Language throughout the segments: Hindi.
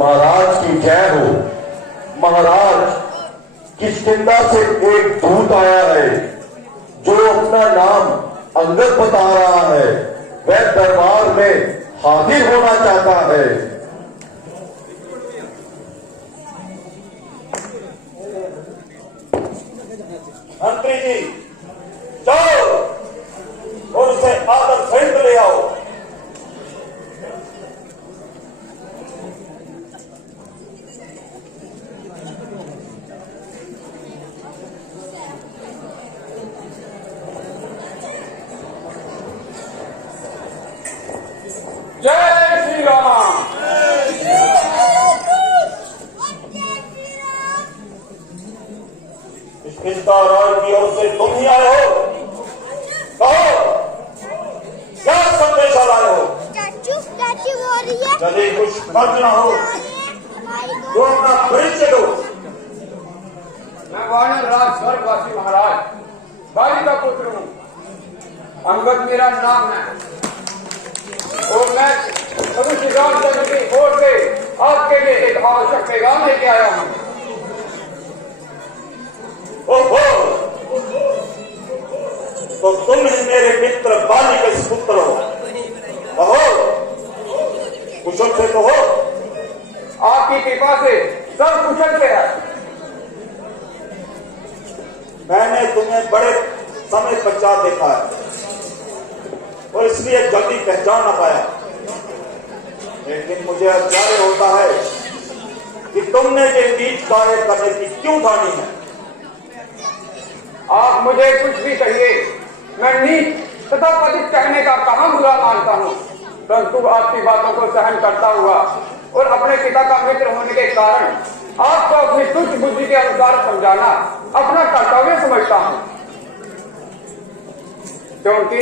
महाराज की जय हो। महाराज, किष्किंधा से एक दूत आया है जो अपना नाम अंगद बता रहा है। वह दरबार में हाजिर होना चाहता है। मंत्री जी, जाओ और उसे आदर सहित ले आओ। जय श्री राम। किसका राज की ओर से तुम ही आए हो? कहो, क्या संदेशा लाए हो? हो रही है। यदि कुछ खर्च न हो तो अपना परिचय दो। मैं वानर राज स्वर्गवासी महाराज बाली का पुत्र हूँ। अंगद मेरा नाम है और मैं प्रभु श्री रामचंद्र की ओर से आपके लिए एक आवश्यक पैगाम लेके आया हूँ। ओहो, तो तुम ही मेरे मित्र बाली के पुत्र हो। कहो, कुशल से तो हो? आपकी कृपा से सब कुशल से है। मैंने तुम्हें बड़े समय पश्चात देखा है और इसलिए जल्दी पहचान न पाया, लेकिन मुझे आश्चर्य होता है कि तुमने ये नीच कार्य करने की क्यों ठानी है। आप मुझे कुछ भी कहिए, मैं नीच तथा पतित कहने का कहां बुरा मानता हूँ, परंतु आपकी बातों को सहन करता हुआ और अपने पिता का मित्र होने के कारण आपको अपनी तुच्छ बुद्धि के अनुसार समझाना अपना कर्तव्य समझता हूँ, क्योंकि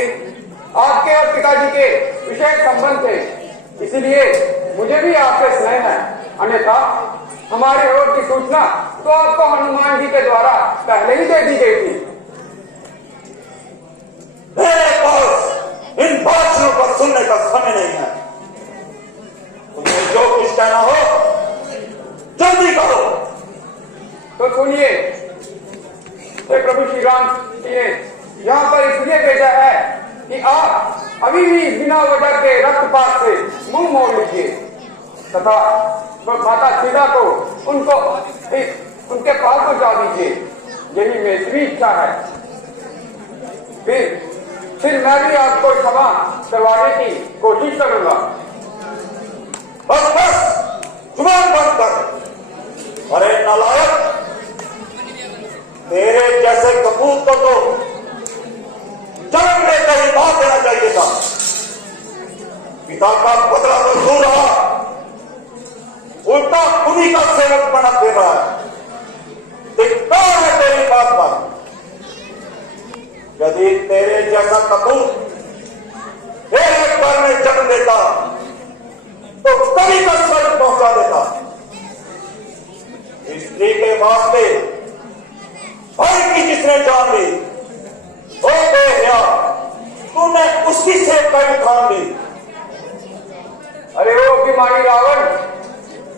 आपके और पिताजी के विशेष संबंध थे, इसीलिए मुझे भी आपसे स्नेह है। अन्यथा हमारे ओर की सूचना तो आपको हनुमान जी के द्वारा पहले ही दे दी गई थी। मेरे पास इन बातों को सुनने का समय नहीं है। तुम्हें जो कुछ कहना हो जल्दी करो। तो सुनिए, प्रभु श्री राम जी ने यहाँ पर इसलिए भेजा है कि आप अभी भी बिना वजह के रक्तपात से मुंह मोड़ लीजिए तथा माता सीता को उनके पास पहुंचा दीजिए। यही मेरी इच्छा है। फिर मैं भी आपको क्षमा करवाने की कोशिश करूंगा। बस बस, जुबान बंद कर। अरे नालायक, तेरे जैसे कपूत को तो जन्म में कहीं बात देना चाहिए था। पिता का बदला तो दूर रहा, उल्टा उन्हीं का सेवक बना फिर रहा है। धिक्कार है तेरी बात पर। यदि तेरे जैसा कपूत एक बार में जन्म लेता तो कभी तक स्वर्ग पहुंचा देता। स्त्री के वास्ते भाई की जिसने जान ली, ओ बेहया, तूने उसकी सेवका भी ठान ली। अरे ओ बीमारी रावण,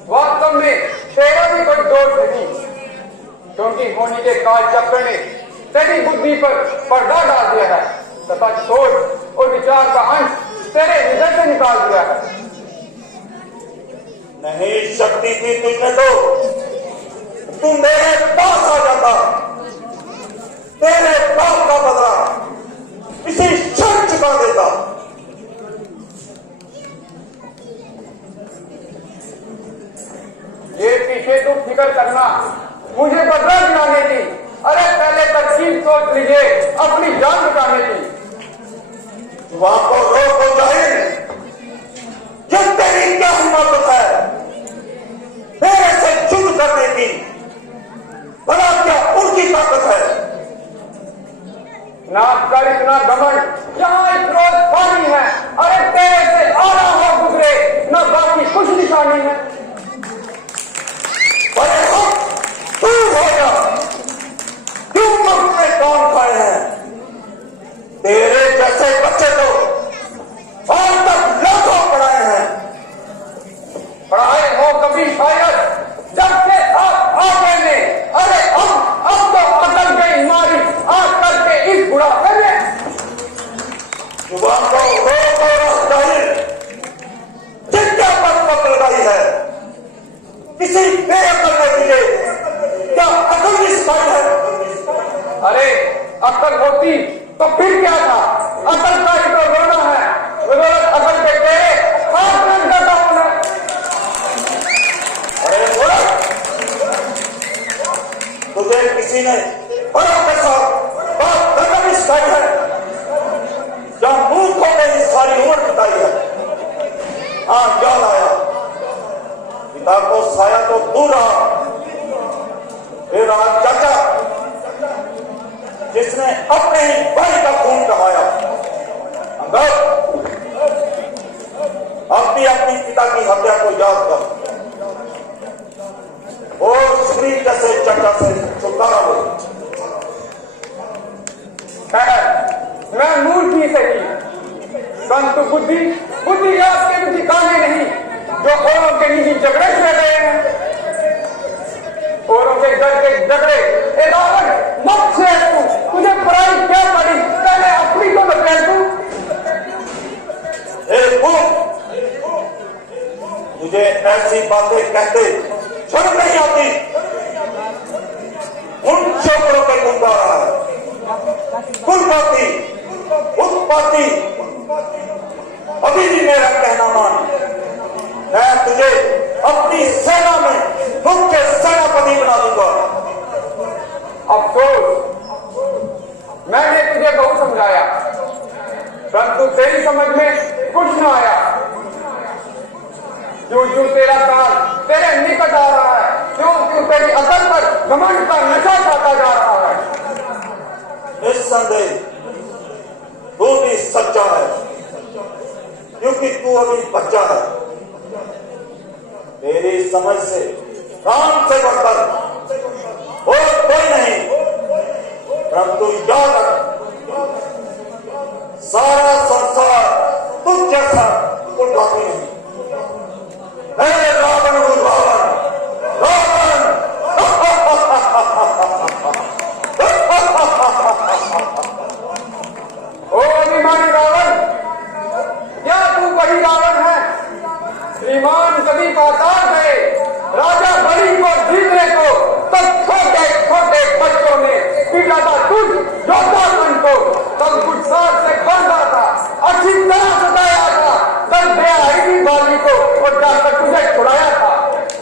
वास्तव में तेरा भी कोई दोष नहीं, क्योंकि होनी के काल चक्र ने तेरी बुद्धि पर पर्दा डाल दिया है तथा सोच और विचार का अंश तेरे हृदय से निकाल दिया है। नहीं शक्ति थी तुझने तो तू मेरे पास आ जाता। तेरे पाप का बदला इसी क्षण चुका देता। ये पीछे तुम फिक्र करना मुझे बदला दिलाने की, अरे पहले तरकीब सोच लीजिए अपनी जान बचाने की। वहां को रोक हो जाए, ये तेरी क्या हिम्मत है मेरे से युद्ध करने की? भला क्या उनकी ताकत है? ना कर इतना घमंड, यहाँ एक रोज पानी है, अरे तेरे से आना हो गुजरे ना बाकी कुछ निशानी है। अरे हम तू हो जा, क्यों मुफ्त में कौन खाए हैं? तेरे जैसे बच्चे तो आज तक लाखों पढ़ाए हैं। पढ़ाए हो कभी होगी शायद जब से आप आगे ने, अरे अब तो अकल गई मारी आग करके इस बुढ़ापे में। जुबान को रोक और जाहिर जिनके पर पकड़ लगाई है, किसी बेअकल ने तुझे क्या अकल नहीं सिखाई है? अरे अकल होती तो फिर क्या था, अकल का ही तो रोना है, बदौलत अकल के तेरे हाथ में करता होना। अरे तुझे किसी ने बड़ों के साथ बात करना नहीं सिखाई है, या मूर्खों ने ही सारी उम्र बिताई है? हाँ याद आया, पिता को साया तो दूर रहा, फिर आज चाचा जिसने अपने ही भाई का खून बहाया। अंगद, अब भी अपनी पिता की हत्या को याद कर और सुग्रीव जैसे चर्चा से छुटकारा हो। मैं मूर्ख ही सही, परंतु बुद्धि आपके भी ठिकाने नहीं, जो औरों के निजी झगड़े में गए हैं, औरों के घर के झगड़े। ए रावण, मत से तुझे पढ़ाई क्या पड़ी, पहले अपनी तो बता तू। तुझे ऐसी बातें कहते शर्म नहीं आती? उन चौकड़ों पे गुंगा रहा है, कुलपाती उत्पाती, अभी भी मेरा कहना मान, मैं तुझे अपनी सेना में मुख्य सेनापति बना दूंगा। अफसोस, मैंने तुझे बहुत समझाया, परंतु तेरी समझ में कुछ न आया। जो तेरा काल तेरे निकट आ रहा है, जो तेरी अकल पर घमंड का नशा खाता जा रहा है। निस्संदेह तू भी सच्चा है, क्योंकि तू अभी बच्चा है। तेरी समझ से काम से बढ़कर और कोई नहीं, परंतु याद रख, सारा संसार तुझ जैसा उल्टाती नहीं। रावण हूं, रावण रावण। ओ अभिमानी रावण, क्या तू वही रावण है? श्रीमान कभी पाताल गए, राजा बलि को जीतने को तब छोटे छोटे बच्चों ने पीटा था तुझ योद्धापन को, तब गुस्सार से बांधा था, अच्छी तरह सताया था, तब आई थी बाली को और जाकर तुझे छुड़ाया था।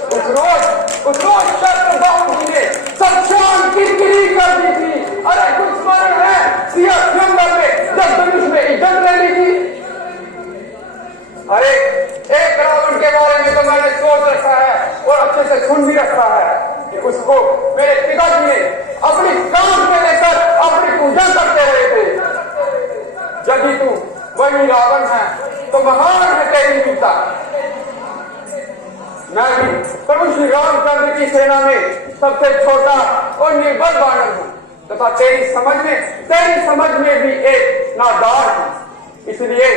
उस रोज शर्त बाबू ने सब शाम किरकिरी कर दी थी। अरे कुछ स्मरण है सिया सियंबर में जब धनुष में इज्जत ले ली थी? अरे एक रावण के बारे में तो मैंने सोच रखा है और अच्छे से सुन भी रखा है कि उसको मेरे पिताजी ने अपनी कान में लेकर अपनी पूजा करते रहे थे। यदि तू वही रावण है तो महान है तेरी वीरता। मैं भी प्रभु श्री रामचंद्र की सेना में सबसे छोटा और निर्बल बानर हूँ तथा तेरी समझ में भी एक नादार हूँ। इसलिए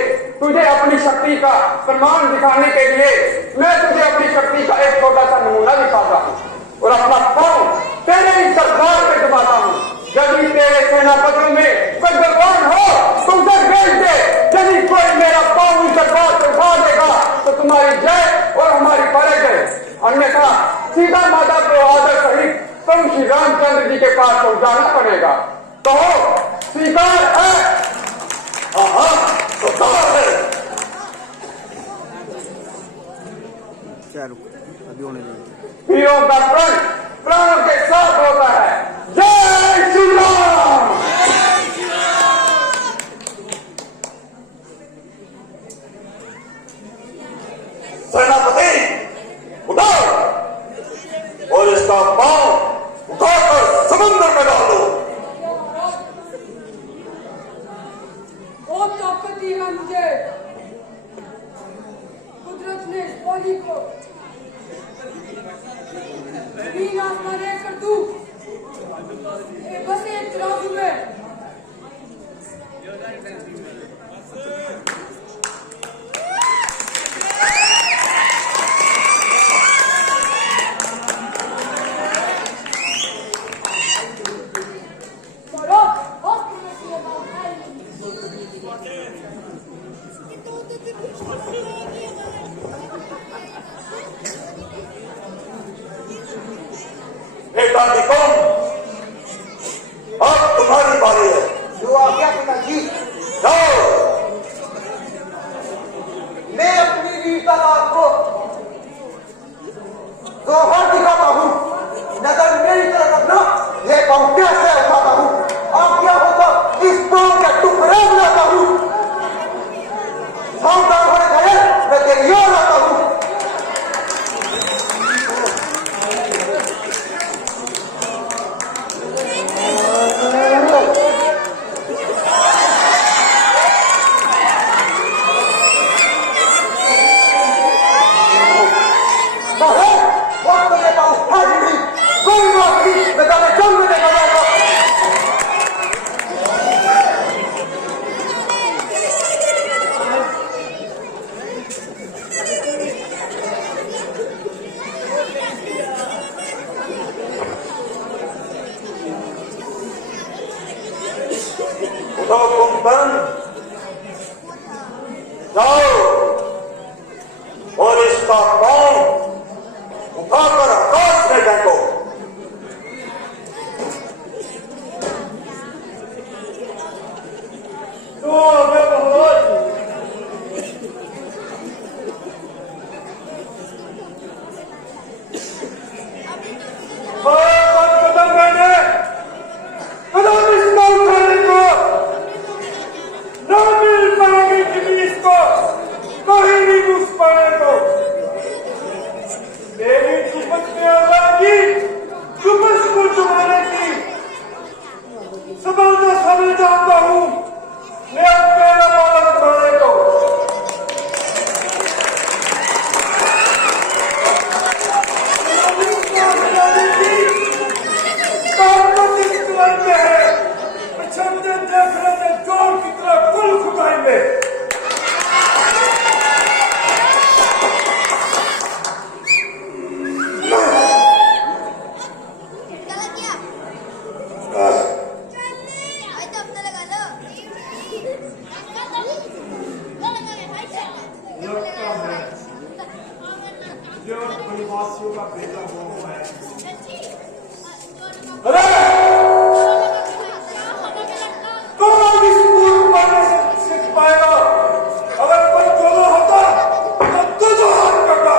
तुझे अपनी शक्ति का प्रमाण दिखाने के लिए मैं तुझे अपनी शक्ति का एक छोटा सा नमूना दिखाता हूँ और अपना पांव तेरे ही सरकार पे दबाता हूँ। यदि तेरे सेनापतियों में कोई भगवान हो तो उसे भेज दे। यदि कोई मेरा पांव इस सरकार से उठा देगा तो तुम्हारी जय और हमारी पराजय। अन्यथा सीता माता को आदर सहित प्रभु श्री रामचंद्र जी के पास पहुंचाना पड़ेगा। तो स्वीकार है? अभी होने देंगे। वीरों का प्रण प्राणों के साथ होता है। जय श्री राम। सेनापति उठाओ और इसका पांव उठाकर समुद्र में डाल दो। बहुत ताकती है मुझे। कुदरत ने इस पानी को वनवासियों का बेटा हुआ है। अरे कौन इस मूर्ख पढ़ने से सीख पाएगा? अगर कोई जोधा होता तो जो हाथ करता।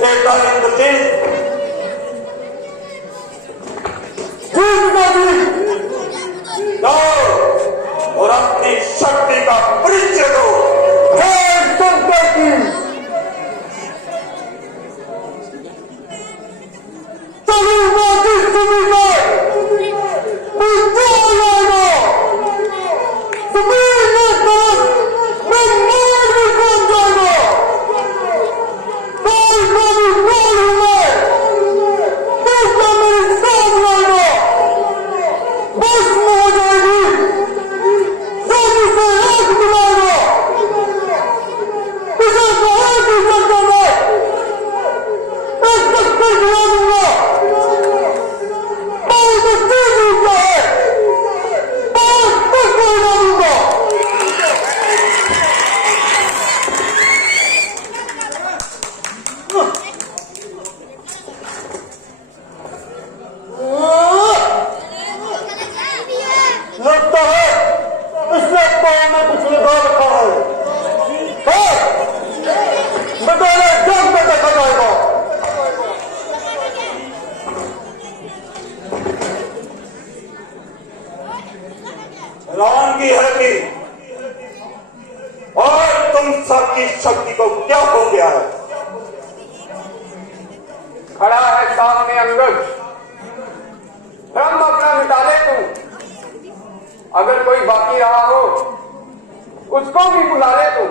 बेटा इंद्रजीत, जाओ और अपनी शक्ति का परिचय दो। लगता है इसने पाँव में कुछ लगा रखा है। बताया जब तक देखा जाएगा। रावण की है कि और तुम सबकी शक्ति को क्या हो गया है? खड़ा है सामने अंगद, भ्रम अपना मिटा ले तू। अगर कोई बाकी रहा हो उसको भी बुला ले तू।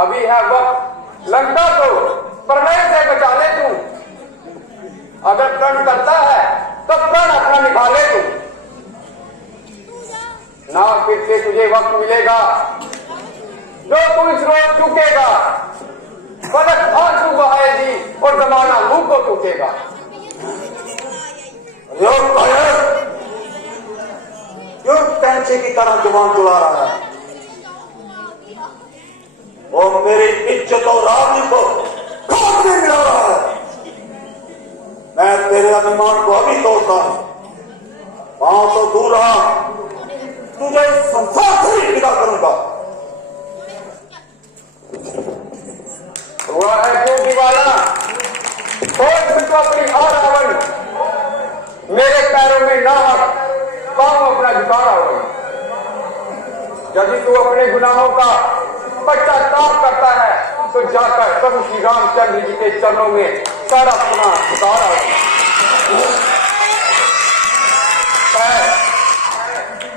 अभी है वक्त, लंका को प्रलय से बचा ले तू। अगर प्रण करता है तब प्रण अपना निभा ले तू। ना फिर से तुझे वक्त मिलेगा जो तू इस रोज चूकेगा। फलक आंसू बहाएगी और जमाना मुंह को टूकेगा। क्यों कैंचे की तरह जुबान चला रहा है? वो मेरी इज्जत और रानी को खाक में मिला रहा है। मैं तेरे अभिमान को अभी तोड़ता हूं। वहां तो दूर रहा, तुझे इस संसार से ही विदा करूंगा। हुआ है क्यों दीवाना? खोज तो अपनी रावण, मेरे पैरों में ना हट, पांव अपना झुका रावण। यदि तू अपने गुनाहों का पश्चाताप करता है तो जाकर प्रभु श्री रामचंद्र जी के चरणों में सारा अपना झुका रावण।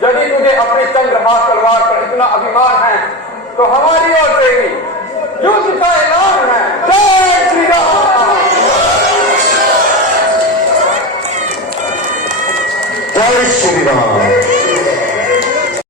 यदि तुझे अपने चंद्रहास तलवार पर इतना अभिमान है तो हमारी ओर से भी युद्ध का ऐलान है। जय श्री राम। जय श्री राम।